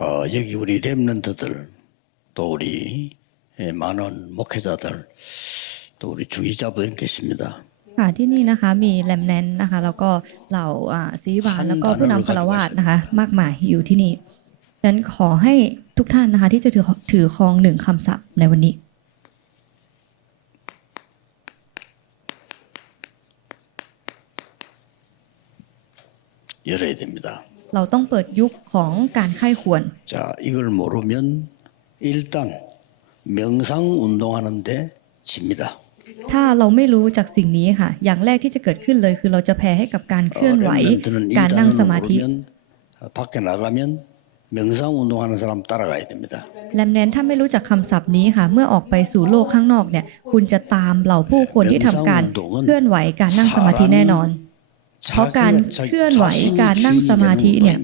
어, 여기 우리 랩런트들 또 우리 예, 많은 목회자들 또 우리 중위자분 계십니다. ค่ะที่นี่นะคะมีแลมแนนนะคะแล้วก็เหล่าอ่าซีบานแล้วก็ผู้นำคารวาสนะคะ มากมายอยู่ที่นี่ฉะนั้นขอให้ทุกท่านนะคะที่จะถือถือครองหนึ่งคำศัพท์ในวันนี้ 열어야 됩니다. เราต้องเปิดยุคของการไข้ควร 자, 이걸 모르면 일단 명상 운동하는데 집니다. ถ้าเราไม่รู้จากสิ่งนี้ค่ะ อย่างแรกที่จะเกิดขึ้นเลยคือเราจะแพ้ให้กับการเคลื่อนไหว 어, 랩런트는 이 การนั่งส 단어를 มาธิ 모르면 어, 밖에 나가면 명상 운동하는 사람 따라가야 됩니다. แลมแนนถ้าไม่รู้จักคำศัพท์นี้ค่ะ เมื่อออกไปสู่โลกข้างนอกเนี่ย คุณจะตามเหล่าผู้คนที่ทำการเคลื่อนไหวการนั่งสมาธิแน่นอน เพราะการเคลื่อนไหวการนั่งสมาธิเนี่ย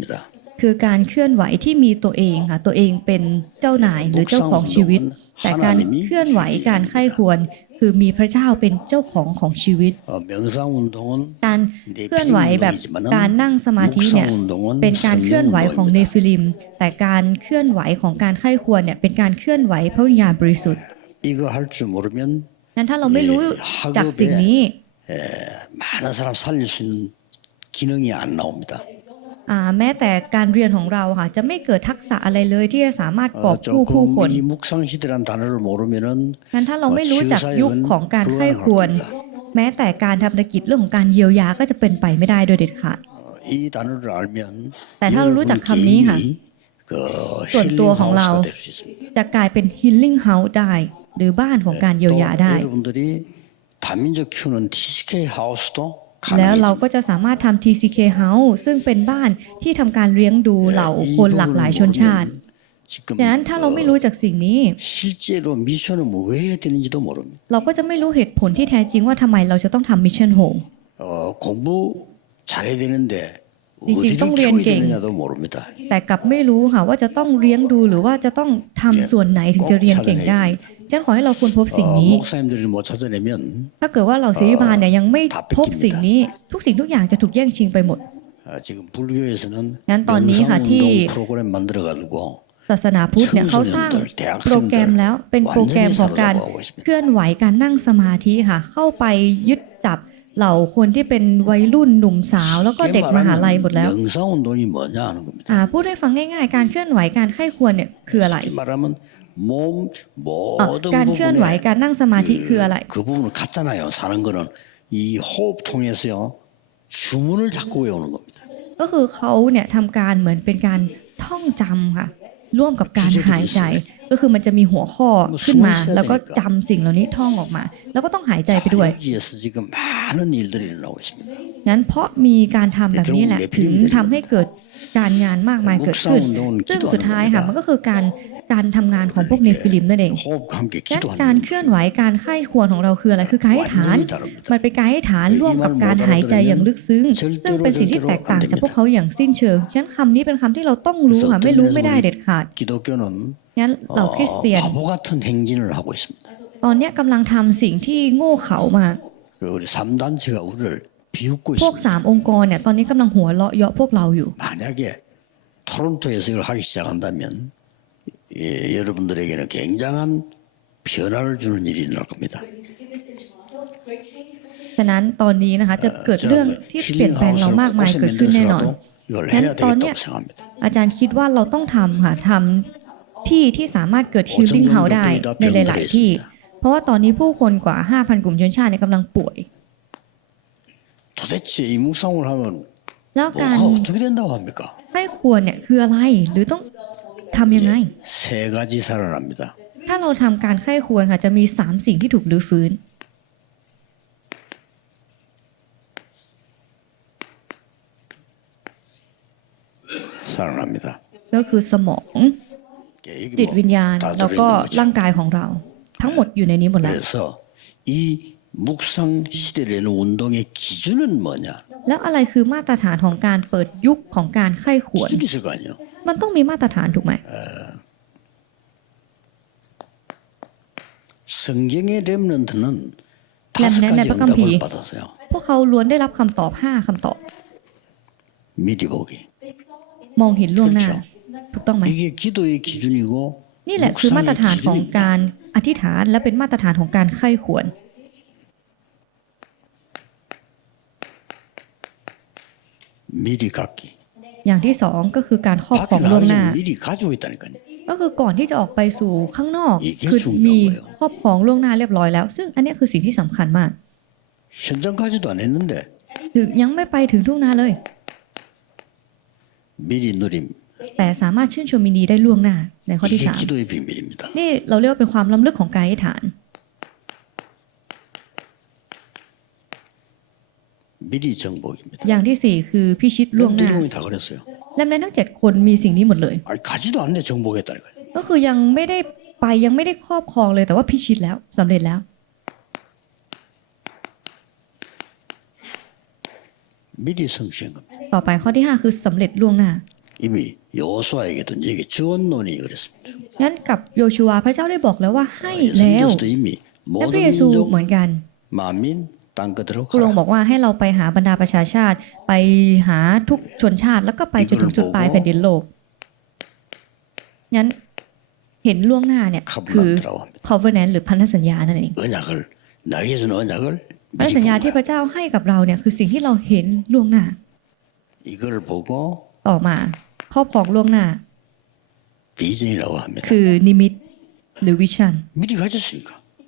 คือการเคลื่อนไหวที่มีตัวเองค่ะ ตัวเองเป็นเจ้านายหรือเจ้าของชีวิต แต่การเคลื่อนไหวการไข้ควร คือมีพระเจ้าเป็นเจ้าของของชีวิต การเคลื่อนไหวแบบการนั่งสมาธิเนี่ยเป็นการเคลื่อนไหวของเนฟิลิม แต่การเคลื่อนไหวของการไข้ควรเนี่ยเป็นการเคลื่อนไหวพระวิญญาณบริสุทธิ์นั้นถ้าเราไม่รู้จากสิ่งนี้ 많은 사람 살릴 수 있는 기능이 안 나옵니다. อ่าแม้แต่การเรียนของเราค่ะ จะไม่เกิดทักษะอะไรเลยที่จะสามารถกอบ 어, กู้ผู้คน 조금 이 묵상 시대라는 단어를 모르면은 งั้นถ้าเราไม่รู้จักยุคของการไข้ควร แม้แต่การทำธุรกิจเรื่องของการเยียวยาก็จะเป็นไปไม่ได้โดยเด็ดขาด 이 단어를 알면 แต่ถ้าเรารู้จัก 여러분 คำนี้ค่ะ 개인이 그 ส่วนตัวของเรา 힐링하우스가 될 수 있습니다. จะกลายเป็น healing house ได้ หรือบ้านของการเยียวยา 또 ได้ 여러분들이 다민족 키우는 TCK 하우스도 แล้วเรา 가능해집니다. ก็จะสามารถทำ TCK House ซึ่งเป็นบ้านที่ทำการเลี้ยงดูเหล่าคนหลากหลายชนชาติ 지금 ฉะนั้นถ้าเราไม่รู้จากสิ่งนี้ 실제로 미션을 뭐 왜 해야 되는지도 모릅니다. เราก็จะไม่รู้เหตุผลที่แท้จริงว่าทำไมเราจะต้องทำ Mission Home 어, 공부 잘해 จริงๆต้องเรียนเก่ง แต่กลับไม่รู้ค่ะว่าจะต้องเลี้ยงดูหรือว่าจะต้องทำส่วนไหนถึงจะเรียนเก่งได้ฉันขอให้เราควรพบสิ่งนี้ ถ้าเกิดว่าเราเสวิบาลเนี่ยยังไม่พบสิ่งนี้ ทุกสิ่งทุกอย่างจะถูกแย่งชิงไปหมดงั้นตอนนี้ค่ะที่ศาสนาพุทธเนี่ยเขาสร้างโปรแกรมแล้วเป็นโปรแกรมของการเคลื่อนไหวการนั่งสมาธิค่ะ เข้าไปยึดจับ เหล่าคนที่เป็นวัยรุ่นหนุ่มสาว แล้วก็ 쉽게 เด็กมหาลัยหมดแล้ว 명상운동이 뭐냐 하는 겁니다. อ่าพูดให้ฟังง่ายๆ การเคลื่อนไหวการไข้ควรเนี่ยคืออะไร 쉽게 말하면 몸 อ่ะ 모든 การเคลื่อนไหว 부분에 การนั่งสมาธิคืออะไร 그 부분을 갖잖아요. 사는 거는 이 호흡 통해서요 주문을 자꾸 외우는 겁니다. ก็คือเขาเนี่ยทำการเหมือนเป็นการท่องจำค่ะ ร่วมกับการหายใจ ก็คือมันจะมีหัวข้อขึ้นมา แล้วก็จำสิ่งเหล่านี้ท่องออกมา แล้วก็ต้องหายใจไปด้วยงั้นเพราะมีการทำแบบนี้แหละถึงทำให้เกิดการงานมากมายเกิดขึ้น ซึ่งสุดท้ายค่ะมันก็คือการการทำงานของพวกเนฟิลิมนั่นเองการเคลื่อนไหวการไข้ควรของเราคืออะไร คือกายฐาน มันเป็นกายฐานร่วมกับการหายใจอย่างลึกซึ้ง ซึ่งเป็นสิ่งที่แตกต่างจากพวกเขาอย่างสิ้นเชิง ฉะนั้นคำนี้เป็นคำที่เราต้องรู้ค่ะ ไม่รู้ไม่ได้เด็ดขาด งั้นเหล่า 어, คริสเตียน 바보 같은 행진을 하고 있습니다. ตอนเนี้ยกำลังทำสิ่งที่โง่เขลามาก 그리고 우리 3단체가 우리를 비웃고 พวก 있습니다. สามองค์กรเนี่ยตอนนี้กำลังหัวเราะเยาะพวกเราอยู่ 만약에 토론토에서 이걸 하기 시작한다면 예, 여러분들에게는 굉장한 변화를 주는 일이 일어날 겁니다. ฉะนั้นตอนนี้นะคะจะเกิดเรื่อง 저는 ที่เปลี่ยนแปลงเรา 힐링하우스를 มากมาย 곳곳에 เกิดขึ้นแน่นอน 만들어서라도 이걸งั้น 해야 ตอนเนี้ย 되겠다고 생각합니다. อาจารย์คิดว่าเราต้องทำค่ะทำ ที่ที่สามารถเกิด healing house ได้ในหลาย ๆ ที่ เพราะว่าตอนนี้ผู้คนกว่า 5,000 กลุ่มชนชาติเนี่ยกำลังป่วย 도대체 이 묵상을 하면 แล้วการ 뭐가 어떻게 된다고 합니까? ให้ควรเนี่ยคืออะไร หรือต้องทำยังไง 세 가지 살아납니다. ถ้าเราทำการไข้ควรค่ะจะมี 3 สิ่งที่ถูกรื้อฟื้น 살아납니다. ก็คือสมอง 이게 จิต 뭐 วิญญาณ 다 แล้วก็ 들어있는 거죠. ร่างกายของเรา ทั้งหมดอยู่ในนี้หมดแล้ว 그래서 이 묵상 시대라는 운동의 기준은 뭐냐? แล้วอะไรคือมาตรฐานของการเปิดยุคของการไข้ควร 기준이 있을 거 아니에요. มันต้องมีมาตรฐานถูกไหม 성경의 렘넌트는 렘넌트 다섯 가지 내 응답을 피. 받았어요. พวกเขาล้วนได้รับคำตอบ 5คำตอบ 미리 보기. มองเห็นล่วงหน้า 그렇죠. ถูกต้องไหมนี่แหละคือมาตรฐานของการอธิษฐานและเป็นมาตรฐานของการไข้ขวนมิริกากิอย่างที่สองก็คือการครอบของล่วงหน้า ก็คือก่อนที่จะออกไปสู่ข้างนอกคือมีครอบของล่วงหน้าเรียบร้อยแล้ว ซึ่งอันนี้คือสิ่งที่สำคัญมากถึงยังไม่ไปถึงทุ่งนาเลยมิรินริ แต่สามารถชื่นชมยินดีได้ล่วงหน้า ในข้อที่สามนี่เราเรียกว่าเป็นความล้ำลึกของกายฐานอย่างที่สี่คือพิชิตล่วงหน้าและในทั้งเจ็ดคนมีสิ่งนี้หมดเลยก็คือยังไม่ได้ไปยังไม่ได้ครอบครองเลยแต่ว่าพิชิตแล้วสำเร็จแล้วต่อไปข้อที่ 5 คือสำเร็จล่วงหน้า이미 여호수아에게도 이게 주언론이 그랬습니다. งั้นกับโยชูวาพระเจ้าได้บอกแล้วว่าให้แล้ว 예수님께서도 이미 และพ 모든 ระเยซู 민족 เหมือนกัน 만민 땅 끝으로 พระองค์ 가라. บอกว่าให้เราไปหาบรรดาประชาชาติ ไปหาทุกชนชาติ แล้วก็ไปจนถึงจุดปลายแผ่นดินโลก งั้นเห็นล่วงหน้าเนี่ย คือ 카브란트라고 합니다. covenant หรือพันธสัญญานั่นเอง 언약을 나에게 준 언약을 พันธ 미리 สัญญา 본 ที่ 거야. พระเจ้าให้กับเราเนี่ยคือสิ่งที่เราเห็นล่วงหน้า 이걸 보고 ต่อมา ครอบของล่วงหน้าคือนิมิตหรือวิชัน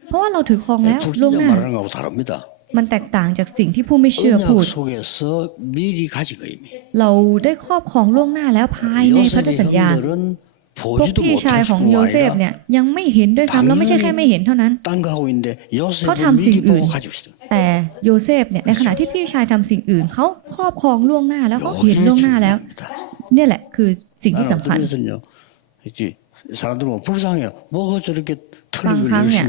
เพราะว่าเราถือครองแล้วล่วงหน้ามันแตกต่างจากสิ่งที่ผู้ไม่เชื่อพูด เราได้ครอบของล่วงหน้าแล้วภายในพันธสัญญา พวกพี่ชายของโยเซฟเนี่ยยังไม่เห็นด้วยซ้ำแล้วไม่ใช่แค่ไม่เห็นเท่านั้น เขาทำสิ่งอื่น แต่โยเซฟเนี่ยในขณะที่พี่ชายทำสิ่งอื่น เขาครอบครองล่วงหน้าแล้วเขาเห็นล่วงหน้าแล้ว เนี่ยแหละคือสิ่งที่สำคัญบางครั้งเนี่ย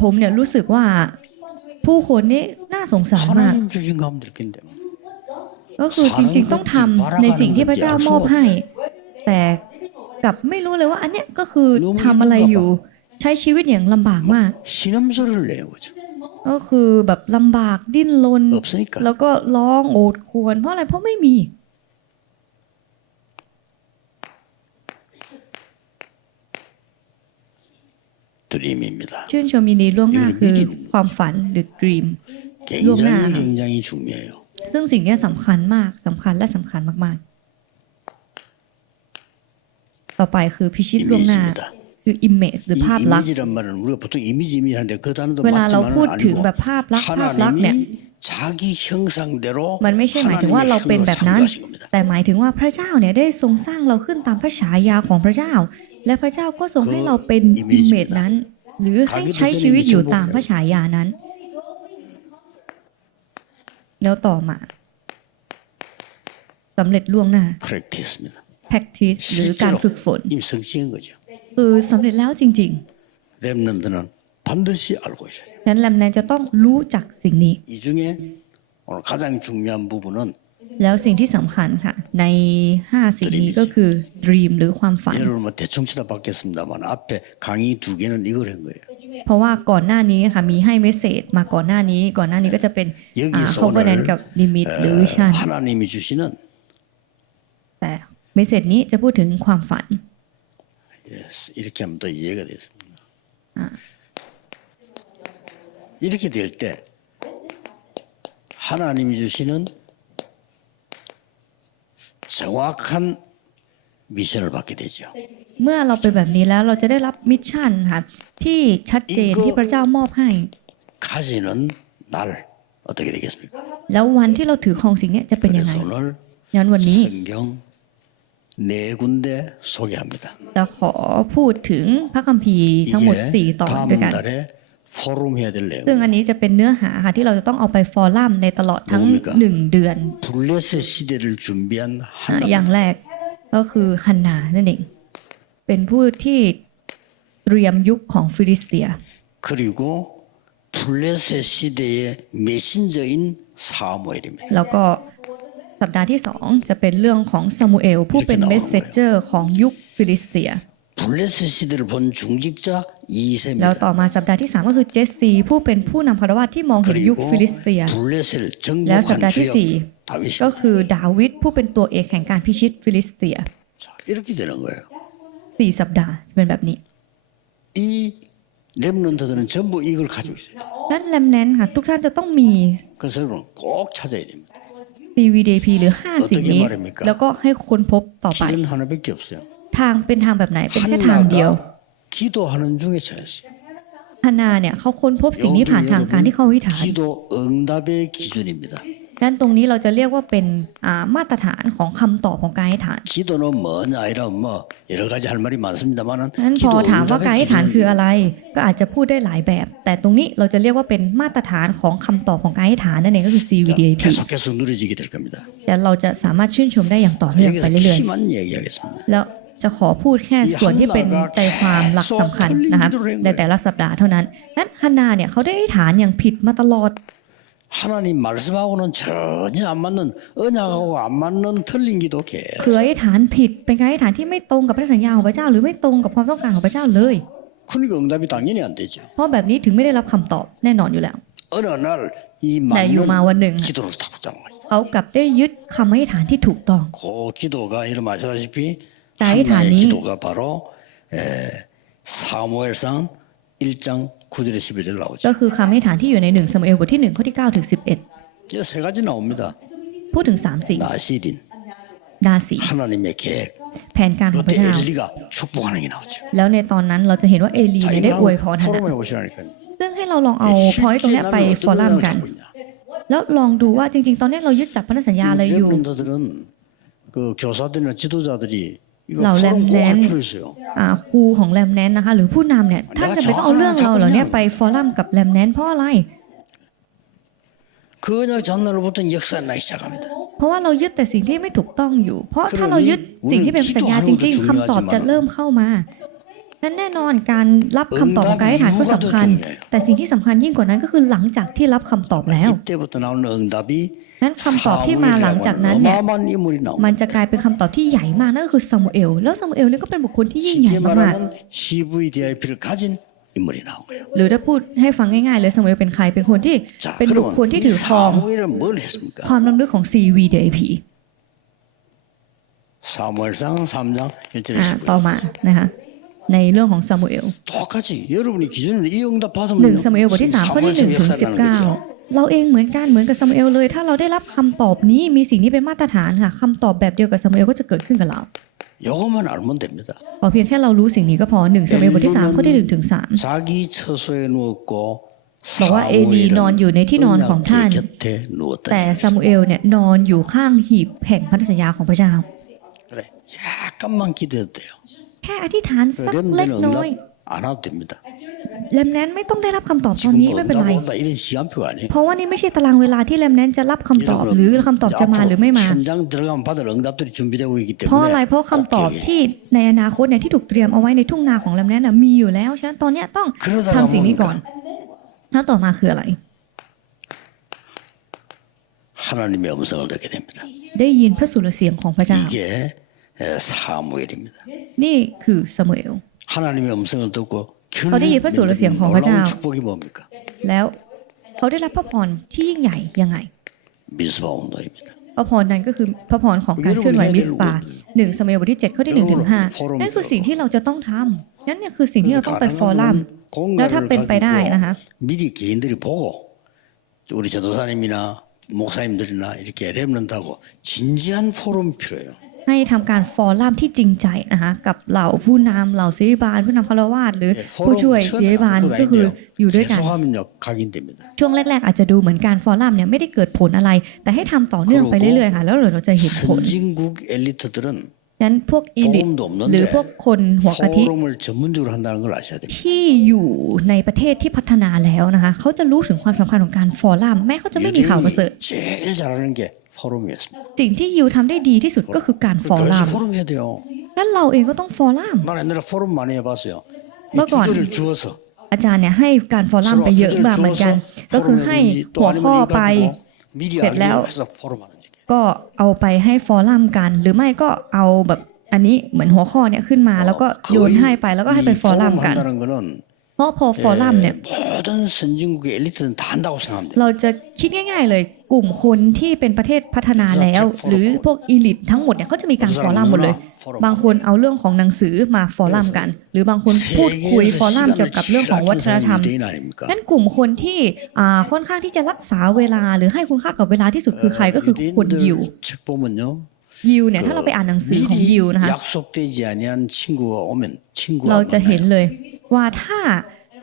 ผมเนี่ยรู้สึกว่าผู้คนนี่น่าสงสารมากก็คือจริง ๆ ต้องทำในสิ่งที่พระเจ้ามอบให้ แต่กับไม่รู้เลยว่าอันเนี้ยก็คือทำอะไรอยู่ใช้ชีวิตอย่างลำบากมากก็คือแบบลำบากดิ้นรนแล้วก็ร้องโอดควร เพราะอะไรเพราะไม่มี ชื่นชมยินดีล่วงหน้าคือความฝันหรือ dream ล่วงหน้าซึ่งสิ่งนี้สำคัญมากสำคัญและสำคัญมากๆ ต่อไปคือพิชิตล่วงหน้าคือ image หรือภาพลักษณ์เวลาเราพูดถึงแบบภาพลักษณ์ภาพลักษณ์เนี่ย มันไม่ใช่หมายถึงว่าเราเป็นแบบนั้น แต่หมายถึงว่าพระเจ้าเนี่ยได้ทรงสร้างเราขึ้นตามพระฉายาของพระเจ้า และพระเจ้าก็ทรงให้เราเป็นอิมเมจนั้น หรือให้ใช้ชีวิตอยู่ตามพระฉายานั้น แล้วต่อมาสำเร็จล่วงหน้า practice หรือการฝึกฝนคือสำเร็จแล้วจริง ๆ 반드시 알고 있어야 돼요. ๆ นั้นแลมแนนจะต้องรู้จักสิ่งนี้ 이 중에 오늘 가장 중요한 부분은 แล้วสิ่งที่สำคัญค่ะ ใน 5 สิ่งนี้ก็คือ dream หรือความฝัน 여러분 뭐 대충 치다 받겠습니다만 앞에 강의 두 개는 이걸 한 거예요. เพราะว่าก่อนหน้านี้ค่ะมีให้เมสเซจมาก่อนหน้านี้ ก่อนหน้านี้ก็จะเป็นอ่า 여기서 covenant 오늘 กับ limit หรือ 어, vision 하나님이 주시는 แต่เมสเซจนี้จะพูดถึงความฝัน 이렇게 하면 더 이해가 되습니다. 아. 이렇게 될 때 하나님이 주시는 정확한 미션을 받게 되죠. เมื่อเราเป็นแบบนี้แล้วเราจะได้รับมิชชั่นค่ะ ที่ชัดเจน อีกก็ ที่พระเจ้ามอบให้ 가지는 날 어떻게 되겠습니까? แล้ววันที่เราถือครองสิ่งเนี้ยจะเป็นยังไง 그래서 오늘 งั้นวันนี้ 성경 네 군데 소개합니다. เราขอพูดถึงพระคัมภีร์ทั้งหมด 이게 4 ตอน 다음 ด้วยกัน 달에 포럼 해야 될 ซึ่ง 내용. อันนี้จะเป็นเนื้อหาค่ะที่เราจะต้องเอาไปฟอรัมในตลอดทั้ง รู้ไหมครับ 1 เดือน 블레셋 시대를 준비한 อ่ะ 하나 อย่างแรกก็คือฮันนานั่นเอง เป็นผู้ที่เตรียมยุคของฟิลิสเตีย 그리고 블레셋 시대의 메신저인 사무엘입니다. แล้วก็สัปดาห์ที่สองจะเป็นเรื่องของซามูเอล ผู้เป็น 이렇게 나오는 เมสเซเจอร์ของยุคฟิลิสเตีย 블레셋 시대를 본 중직자 แล้วต่อมาสัปดาห์ที่ 3 ก็คือเจสซีผู้เป็นผู้นำพารวะที่มองเห็นยุคฟิลิสเตีย แล้วสัปดาห์ที่ 4 ก็คือดาวิดผู้เป็นตัวเอกแห่งการพิชิตฟิลิสเตียสี่สัปดาห์จะเป็นแบบนี้นั่นแลมเนนค่ะ ทุกท่านจะต้องมี CVDP หรือ 5 สิ่งนี้ แล้วก็ให้ค้นพบต่อไป ทางเป็นทางแบบไหน เป็นแค่ทางเดียว 기도하는 중에 찾았어요. ฮานาเนี่ยเขาค้นพบสิ่งนี้ผ่านทางการที่เขาอธิษฐาน 기도 응답의 기준입니다. นั้นตรงนี้เราจะเรียกว่าเป็นอ่ามาตรฐานของคำตอบของการอธิษฐาน 기도는 뭐냐 아니라 뭐 여러 가지 할 말이 많습니다만은 นั้นพอ 기도 ถามว่าการอ 응답의 ธิษฐานคือ 기준입니다. อะไร ก็อาจจะพูดได้หลายแบบ แต่ตรงนี้เราจะเรียกว่าเป็นมาตรฐานของคำตอบของการอธิษฐานนั่นเองก็คือ CVDP 계속 계속 누려지게 될 겁니다. แต่เราจะสามารถชื่นชมได้อย่างต่อเนื่องไป 여기서 เรื่อย 키만 얘기하겠습니다. ๆ แล้ว จะขอพูดแค่ส่วนที่เป็นใจความหลักสำคัญนะคะในแต่ละสัปดาห์เท่านั้นนั้นฮานาเนี่ยเขาได้อธิษฐานอย่างผิดมาตลอด 하나님 말씀하고는 전혀 안 맞는 언약하고 안 맞는 틀린 기도 계 คืออธิษฐานผิดเป็นการอธิษฐานที่ไม่ตรงกับพระสัญญาของพระเจ้า หรือไม่ตรงกับความต้องการของพระเจ้าเลย 그러니까 응답이 당연히 안 되죠. เพราะแบบนี้ถึงไม่ได้รับคำตอบแน่นอนอยู่แล้ว 어느 날 이 네, 유마원은 맞는 기도를 딱 붙잡은 거죠. เขากลับได้ยึดคำอธิษฐานที่ถูกต้อง 그 기도가 이름 아시다시피 나의 한나의 단이- 기도가 바로 에, 사무엘상 1장 9절에 11절 ก็ 나오죠. คือคำอธิษฐานที่อยู่ใน1ซามูเอลบทที่ 1 ข้อที่ 9 ถึง 이제 세 가지 나옵니다. 11 พูดถึง 3 สิ่ง 나시린, ดาสี 하나님의 계획, แผนการของพระ 롯데 เจ้า 엘리가 축복하는 게 나오죠. แล้วในตอนนั้นเราจะเห็นว่าเอลี 자, เนี่ยได้อวยพรฮา 이거 นะ 포럼해 보시라니까요. ซึ่งให้เราลองเอาพอยต์ตรงเนี้ยไป 실제 ฟอ 나는 รัม 어떤 กัน 영향을 갖고 있냐. แล้วลองดูว่าจริง ๆ ตอนเนี้ยเรายึดจับพันธสัญญาอะไรอยู่ 랩런더들은 그 교사들이나 지도자들이 เราแรมแนนคูของแรมแนนนะคะ หรือผู้นำเนี่ยท่านจะไปเอาเรื่องเราเหล่านี้ไปฟอรัมกับแรมแนนเพราะอะไรเพราะว่าเรายึดแต่สิ่งที่ไม่ถูกต้องอยู่ เพราะถ้าเรายึดสิ่งที่เป็นสัญญาจริง ๆ คำตอบจะเริ่มเข้ามานั้นแน่นอนการรับคำตอบของไกด์ฐานก็สำคัญ แต่สิ่งที่สำคัญยิ่งกว่านั้นก็คือหลังจากที่รับคำตอบแล้ว นั้นคำตอบที่มาหลังจากนั้นเนี่ยมันจะกลายเป็นคำตอบที่ใหญ่มากนั่นก็คือซามูเอลแล้วซามูเอลนี่ก็เป็นบุคคลที่ยิ่งใหญ่มากหรือถ้าพูดให้ฟังง่ายๆเลยซามูเอลเป็นใครเป็นคนที่เป็นบุคคลที่ถือครองความล้ำลึกของ CVDIP ต่อมานะคะ ในเรื่องของซามูเอล 똑같이 여러분이 기준으로 이 응답 ห 받으면 นึ่งซามูเอลบทที่3ข้อที่1ถึง19 เราเองเหมือนกันเหมือนกับซามูเอลเลย ถ้าเราได้รับคำตอบนี้มีสิ่งนี้เป็นมาตรฐานค่ะคำตอบแบบเดียวกับซามูเอลก็จะเกิดขึ้นกับเรา 요것만 알면 됩니다. ขอเพียงแค่เรารู้สิ่งนี้ก็พอ1ซามูเอลบทที่3ข้อที่1ถึง3 자기 처소에 누웠고 บอกว่าเอลีนอนอยู่ในที่นอนของท่าน 언약궤 곁에 누웠다. แต่ซามูเอลเนี่ยนอนอยู่ข้างหีบแห่งพันธสัญญาของพระเจ้า แค่อธิษฐานสักเล็กน้อยเลมแนนไม่ต้องได้รับคำตอบตอนนี้ไม่เป็นไร เพราะว่านี่ไม่ใช่ตารางเวลาที่เลมแนนจะรับคำตอบหรือคำตอบจะมาหรือไม่มา เพราะอะไรเพราะคำตอบที่ในอนาคตเนี่ยที่ถูกเตรียมเอาไว้ในทุ่งนาของเลมแนนมีอยู่แล้วฉะนั้นตอนนี้ต้องทำสิ่งนี้ก่อน แล้วต่อมาคืออะไรได้ยินพระสุรเสียงของพระเจ้า 이게 에, 사무엘입니다. นี่คือซามูเอล 하나님의 음성을 듣고 거기 예뻐서 올라오세요, 놀라운 공부하자. 축복이 뭡니까? แล้วเขาได้รับพระพรที่ยิ่งใหญ่ยังไง 미스바 운동입니다. พระพรนั้นก็คือพระพรของการเคลื่อนไหวมิสปาหนึ่งสมัยบทที่ 7 ข้อที่1ถึง5นั่นคือสิ่งที่เราจะต้องทำนั่นเนี่ยคือสิ่งที่เราต้องไปฟอรัม แล้วถ้าเป็นไปได้นะคะ 미리 개인들이 보고 우리 전도사님이나 목사님들이나 이렇게 랩런다고 진지한 포럼이 필요해요. ให้ทำการฟอรัมที่จริงใจนะคะกับเหล่าผู้นำเหล่าศิริบาลผู้นำคารวาสหรือผู้ช่วยศิริบาลก็คืออยู่ด้วยกันช่วงแรก ๆ อาจจะดูเหมือนการฟอรัมเนี่ยไม่ได้เกิดผลอะไร แต่ให้ทำต่อเนื่องไปเรื่อยๆค่ะแล้วเราจะเห็นผลนั้นพวกอีลิตหรือพวกคนหัวกะทิที่อยู่ในประเทศที่พัฒนาแล้วนะคะเขาจะรู้ถึงความสำคัญของการฟอรัมแม้เขาจะไม่มีข่าวประเสริฐ 유대인이 제일 잘하는 게 포럼이었습니다. สิ่งที่ยูทำได้ดีที่สุดก็คือการฟอรัม 그래서 포럼 해야 돼요. งั้นเราเองก็ต้องฟอรัม 난 옛날에 포럼 많이 해봤어요. 이 뭐가 주제를 주어서 อาจารย์เนี่ยให้การฟอรัม 서로 ไปเยอะ 주제를 มากเหมือนกัน 주어서 ก็คือให้ 포럼을 또 หัว 아니면 ข้อ 이 ไป 가지고 미리 셋 알기로 라오. 해서 포럼하는 게. ก็เอาไปให้ฟอรัมกัน หรือไม่ก็เอาแบบอันนี้เหมือนหัวข้อเนี่ยขึ้นมา แล้วก็โยนให้ไปแล้วก็ให้ไป 이 ฟอรัม 포럼 กัน 한다는 거는 เพราะพอฟอรัมเนี่ยเราจะคิดง่าย ๆ เลยกลุ่มคนที่เป็นประเทศพัฒนาแล้ว หรือพวกอีลิททั้งหมดเนี่ยเขาจะมีการฟอรัมหมดเลย บางคนเอาเรื่องของหนังสือมาฟอรัมกัน หรือบางคนพูดคุยฟอรัมเกี่ยวกับเรื่องของวัฒนธรรมนั้นกลุ่มคนที่ค่อนข้างที่จะรักษาเวลา หรือให้คุณค่ากับเวลาที่สุดคือใครก็คือคนยิว ยิวเนี่ยถ้าเราไปอ่านหนังสือของยิวนะคะเราจะเห็นเลยว่าถ้า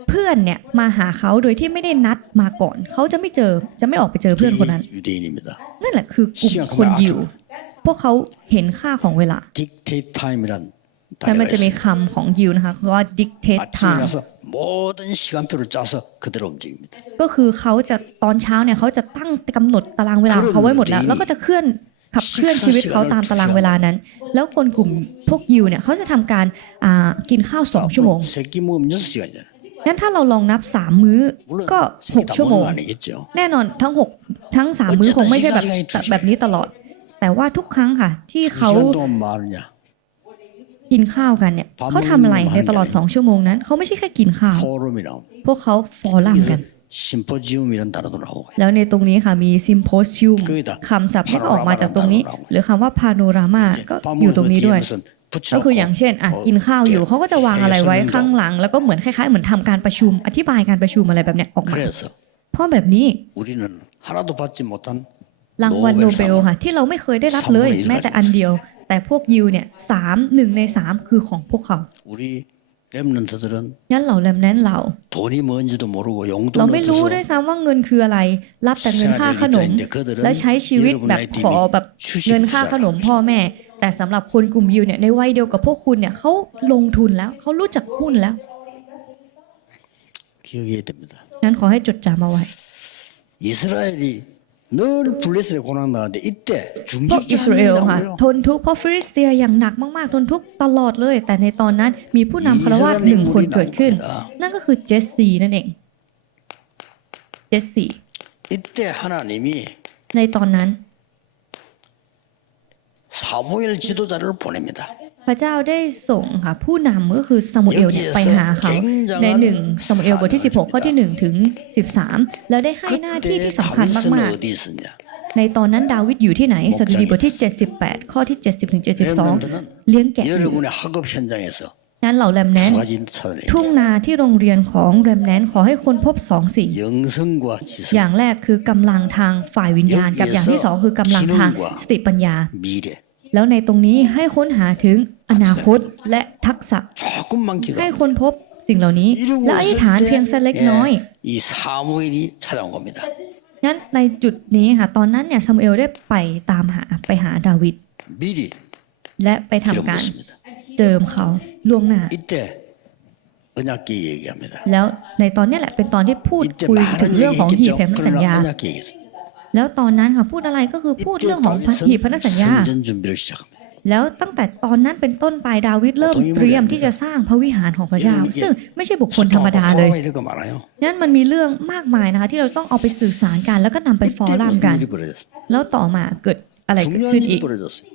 เพื่อนเนี่ยมาหาเขาโดยที่ไม่ได้นัดมาก่อน เขาจะไม่เจอจะไม่ออกไปเจอเพื่อนคนนั้น นั่นแหละคือกลุ่มคนยิว พวกเขาเห็นค่าของเวลาแล้วมันจะมีคำของยิวนะคะว่า dictate time ก็คือเขาจะตอนเช้าเนี่ยเขาจะตั้งกำหนดตารางเวลาเขาไว้หมดแล้ว แล้วก็จะเคลื่อน ขับเคลื่อนชีวิตเขาตามตารางเวลานั้น แล้วคนกลุ่มพวกยิวเนี่ยเขาจะทำการกินข้าวสองชั่วโมงนั้นถ้าเราลองนับสามมื้อก็หกชั่วโมง แน่นอนทั้งหกทั้งสามมื้อคงไม่ใช่แบบแบบนี้ตลอด แต่ว่าทุกครั้งค่ะ ที่เขากินข้าวกันเนี่ยเขาทำอะไรในตลอดสองชั่วโมงนั้น เขาไม่ใช่แค่กินข้าว พวกเขาฟอรัมกัน 심포지움이라는 단어도 나오고 แล้วในตรงนี้ค่ะมี symposium คือ คำศัพท์ที่ออกมาจากตรงนี้ หรือคำว่า panorama ก็อยู่ตรงนี้ด้วย ก็คืออย่างเช่นอ่ะกินข้าวอยู่เขาก็จะวางอะไรไว้ข้างหลัง แล้วก็เหมือนคล้ายๆ เหมือนทำการประชุม อธิบายการประชุมอะไรแบบเนี้ยออกมา 그래서 เพราะแบบนี้ 우리는 하나도 받지 못한 รางวัลโนเบลค่ะ ที่เราไม่เคยได้รับเลย แม้แต่อันเดียว แต่พวกยิวเนี่ยสามหนึ่งในสามคือของพวกเขา 우리 랩런트들은 งั้นเหล่าแลมแนนเรา 돈이 뭔지도 모르고 เรา 용돈을 ไม่รู้ด้วย 얻어서 ซ้ำว่าเงินคืออะไร รับแต่เงินค่าขนม และใช้ชีวิตแบบขอแบบเงินค่าขนมพ่อแม่ แต่สำหรับคนกลุ่มยิวเนี่ยในวัยเดียวกับพวกคุณเนี่ยเขาลงทุนแล้วเขารู้จักหุ้นแล้ว 기억해야 됩니다. งั้นขอให้จดจำเอาไว้ 이스라엘이 늘 블레스에 고난 나는데 이때 พวกอิสราเอลค่ะ 중직자입니다. ทนทุกข์เพราะฟิลิสเตียอย่างหนักมากๆ ทนทุกข์ตลอดเลย แต่ในตอนนั้นมีผู้นำคารวาสหนึ่งคนเกิดขึ้น นั่นก็คือเจสซีนั่นเอง เจสซี 이때 하나님이 ในตอนนั้น 사무엘 지도자를 보냅니다. พระเจ้าได้ส่งค่ะผู้นำก็คือซามูเอลเนี่ยไปหาเขาในหนึ่งซามูเอลบทที่ 16 ข้อที่ 1 ถึง 13 แล้วได้ให้หน้าที่ 그때 ที่สำคัญ 다윗은 มาก 어디 있었냐? ๆ ในตอนนั้นดาวิดอยู่ที่ไหนสดุดีบทที่ 78 ข้อที่ 70ถึง72 เลี้ยงแกะอยู่ 여러분의 학업 현장에서 นั้นเหล่าแรมแนน 두 가지 찾아내야 ทุ่งนาที่โรงเรียนของแรมแนนขอให้คนพบสองสิ่ง 영성과 지성, อย่างแรกคือกำลังทางฝ่ายวิญญาณ กับอย่างที่สองคือกำลังทางสติปัญญา 미래. แล้วในตรงนี้ให้ค้นหาถึงอนาคตและทักษะ ให้คนพบสิ่งเหล่านี้ และอธิษฐานเพียงสักเล็กน้อยงั้นในจุดนี้ค่ะตอนนั้นเนี่ยซามูเอลได้ไปตามหาไปหาดาวิดและไปทำการเจิมเขาล่วงหน้าแล้วในตอนนี้แหละเป็นตอนที่พูดคุยถึงเรื่องของหีบแห่งสัญญา แล้วตอนนั้นค่ะพูดอะไรก็คือพูดเรื่องของหีพันธสัญญา แล้วตั้งแต่ตอนนั้นเป็นต้นไปดาวิดเริ่มเตรียมที่จะสร้างพระวิหารของพระเจ้า ซึ่งไม่ใช่บุคคลธรรมดาเลยนั้นมันมีเรื่องมากมายนะคะที่เราต้องเอาไปสื่อสารกัน แล้วก็นำไปฟอรัมกัน แล้วต่อมาเกิดอะไรเกิดขึ้นอีก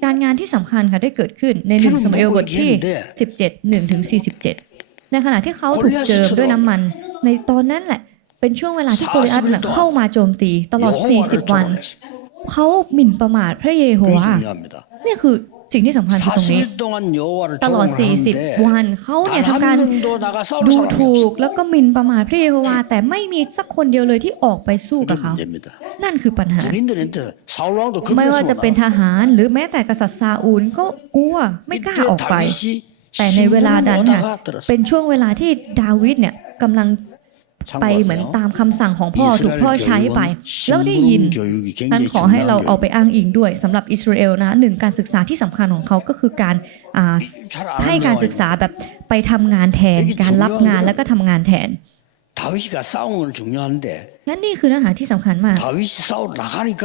การงานที่สำคัญค่ะได้เกิดขึ้นในหนึ่งสมัยบทที่ 17 1ถึง47 ในขณะที่เขาถูกเจิมด้วยน้ำมัน ในตอนนั้นแหละ เป็นช่วงเวลาที่โกลิอัตเข้ามาโจมตีตลอด 40 วัน เขาหมิ่นประมาทพระเยโฮวานี่คือสิ่งที่สำคัญตรงนี้ ตลอด 40 วันเขาเนี่ยทำการดูถูกแล้วก็มินประมาทพระเยโฮวาแต่ไม่มีสักคนเดียวเลยที่ออกไปสู้กับเขา นั่นคือปัญหา ไม่ว่าจะเป็นทหารหรือแม้แต่กษัตริย์ซาอูลก็กลัวไม่กล้าออกไป แต่ในเวลาดันค่ะเป็นช่วงเวลาที่ดาวิดเนี่ยกำลัง ไปเหมือน 참고하세요. ตามคำสั่งของพ่อถูก 이스라엘 พ่อใช้ไป 교육은 แล้วได้ยิน 신분 교육이 ท่าน 굉장히 ขอให้เรา 중요한 เอาไป 교육. อ้างอิงด้วยสำหรับอิสราเอลนะหนึ่งการศึกษาที่สำคัญของเขาก็คือการอ่า 잘안 ให้การศึกษาแบบไปทำงานแทน การรับงานแล้วก็ทำงานแทน 다윗이가 싸운 건 중요한데 นั่นนี่คือเนื้อหาที่สำคัญมาก 다윗이 싸우러 나가니까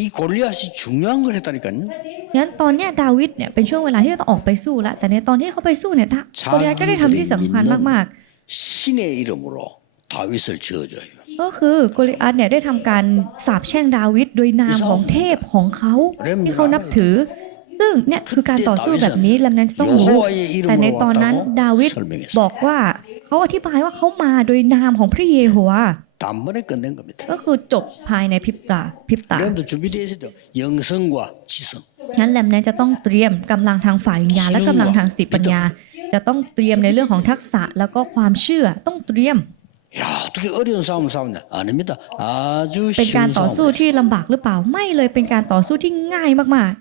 이 골리앗이 중요한 걸 했다니까요. งั้นตอนเนี้ยดาวิดเนี่ยเป็นช่วงเวลาที่ต้องออกไปสู้แล้ว แต่ในตอนที่เขาไปสู้เนี่ยโกลิยัตก็ได้ทำที่สำคัญมาก 신의 이름으로 다윗을 지어줘요. ๆ ก็คือโกลิอัตเนี่ยได้ทำการสาปแช่งดาวิดโดยนามของเทพของเขาที่เขานับถือ ซ ซึ่งเนี่ยคือการต่อสู้แบบนี้แลมแนนจะต้องรู้ 여호와의 แต่ใน 이름으로 ตอนนั้น 왔다고 ดาวิด 설명했습니다. บอกว่าเขาอธิบายว่าเขามาโดยนามของพระเยโฮวา 단번에 끝낸 겁니다. ก็คือจบภายในพริบตาพริบตา 여러분도 준비되어 있어도 영성과 지성 นั้นแหลมแนนจะต้องเตรียมกำลังทางฝ่ายวิญญาณและกำลังทางสติปัญญา จะต้องเตรียมในเรื่องของทักษะแล้วก็ความเชื่อต้องเตรียมเป็นการต่อสู้ที่ลำบากหรือเปล่าไม่เลยเป็นการต่อสู้ที่ง่ายมาก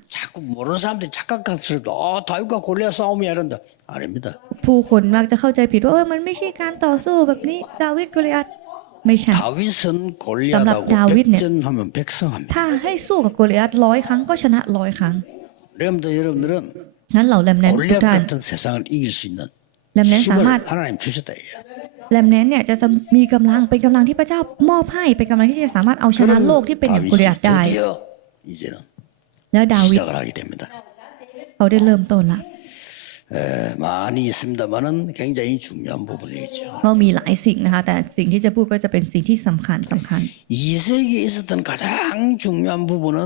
ๆผู้คนมักจะเข้าใจผิดว่ามันไม่ใช่การต่อสู้แบบนี้ดาวิดกุลิอัต ไม่ใช่สำหรับดาวิดเนี่ยถ้าให้สู้กับโกลิอัตร้อยครั้งก็ชนะร้อยครั้งนั้นเหล่าแลมแนนทุกท่านแลมแนนสามารถแลมแนนเนี่ยจะมีกำลังเป็นกํลังที่พระเจ้ามอบให้เป็นกํลังที่จะสามารถเอาชนะโลกที่เป็นอย่างโกลิอัตได้แล้วดาวิดเขาได้เริ่มต้นละ 많이 있습니다만은 굉장히 중요한 부분이겠죠 ก็มีหลายสิ่งนะคะ แต่สิ่งที่จะพูดก็จะเป็นสิ่งที่สำคัญสำคัญ 이세기에 있었던 가장 중요한 부분은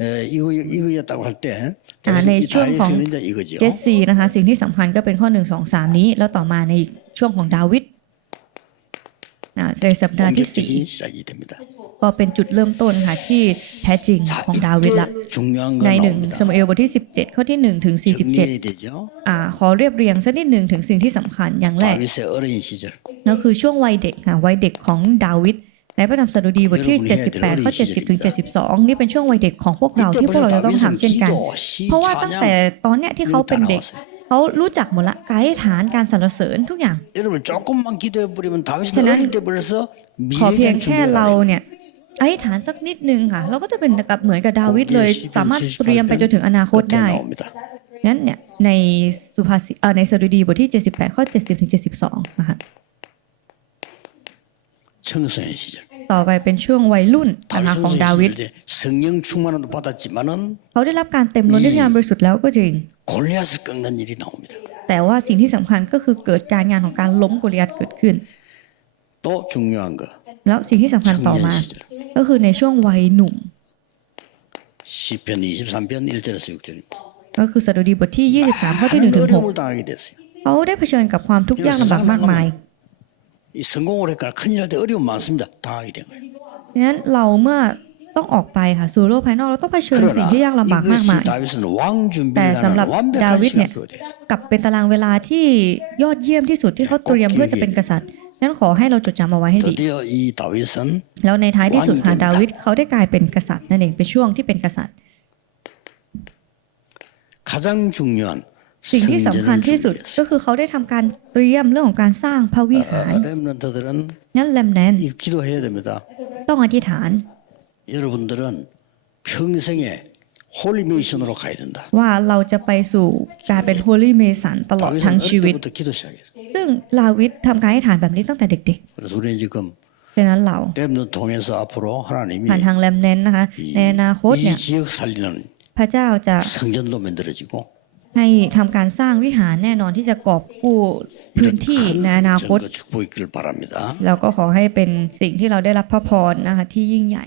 에, 이거 이거였다고 할 때 아, 네, 이 추억 다윗은 방- 이제 이거죠. เจสซีนะคะ สิ่งที่สำคัญก็เป็นข้อ 1 2 3 นี้ แล้วต่อมาในช่วงของดาวิดอ่าในสัปดาห์ที่ 본격적인 시작이 됩니다. ก็เป็นจุดเริ่มต้นค่ะที่แท้จริงของดาวิดละ ในหนึ่งสมุเอลบทที่ 17 ข้อที่ 1 ถึง 47อ่าขอเรียบเรียงสักนิดหนึ่งถึงสิ่งที่สำคัญอย่างแรกนั่นคือช่วงวัยเด็กค่ะวัยเด็กของดาวิดในพระธรรมสดุดีบทที่ 78 ข้อ 70 ถึง 72 นี่เป็นช่วงวัยเด็กของพวกเราที่พวกเราจะต้องทำเช่นกัน เพราะว่าตั้งแต่ตอนเนี้ยที่เขาเป็นเด็กเขารู้จักหมดละกายฐานการสรรเสริญทุกอย่างฉะนั้นขอเพียงแค่เราเนี่ย อธิษฐานสักนิดนึงค่ะ เราก็จะเป็นกับเหมือนกับดาวิดเลย สามารถเตรียมไปจนถึงอนาคตได้ นั้นเนี่ยในสุภาษิตในสดุดีบทที่ 78 ข้อ 70 ถึง 72 นะคะต่อไปเป็นช่วงวัยรุ่นนาคะของดาวิดเขาได้รับการเต็มล้นด้วยพานบริสุทธิ์แล้วก็จริง แต่ว่าสิ่งที่สำคัญก็คือเกิดการงานของการล้มกลิอัตเกิดขึ้นแล้วสิ่งที่สำคัญต่อมา ก็คือในช่วงวัยหนุ่ม 시편 23편 1절에서 6절. ก็คือสดุดีบทที่ 23 ข้อที่1ถึง 어려움을 당하게 됐어요. 6เขาได้เผชิญกับความทุกข์ยากลำบากมากมาย 이 성공을 했거나 큰일 할 때 어려움 많습니다. 당하게 된 거예요. ดังนั้นเราเมื่อต้องออกไปค่ะสู่โลกภายนอกเราต้องเผชิญสิ่งที่ยากลำบากมาก 이것이 มาย 다윗은 왕 แต่ 준비를 สำหรับ 하는 완벽한 다윗 네. 시간표가 됐어요. กลับเป็นตารางเวลาที่ยอดเยี่ยมที่สุดที่เขาเตรียมเพื่อจะเป็นกษัตริย์ งั้นขอให้เราจดจำเอาไว้ให้ดีแล้วในท้ายที่สุดค่ะดาวิดเขาได้กลายเป็นกษัตริย์นั่นเองเป็นช่วงที่เป็นกษัตริย์สิ่งที่สำคัญที่สุดก็คือเขาได้ทำการเตรียมเรื่องของการสร้างพระวิหารงั้นแลมแนนต้องอธิษฐาน 여러분들은 평생에 홀리메이션으로 가야 된다. ว่าเราจะไปสู่การเป็น Holy Mason ตลอดทั้ง 다윗은 ชีวิต 어릴 때부터 기도 시작했어요. ซึ่งลาวิดทำการอธิษฐานแบบนี้ตั้งแต่เด็ก 그래서 우리는 지금 ๆดังนั้นเรา 렘넌트 통해서 앞으로 하나님이 ผ่านทางแลมแนนนะคะ ในอนาคต 이 เนี่ย 지역 살리는 พระเจ้าจะ 성전도 만들어지고 ให้ทำการสร้างวิหารแน่นอนที่จะกอบกู้พื้นที่ในอนาคต 전거 축복 있기를 바랍니다. เราก็ขอให้เป็นสิ่งที่เราได้รับพระพรนะคะที่ยิ่งใหญ่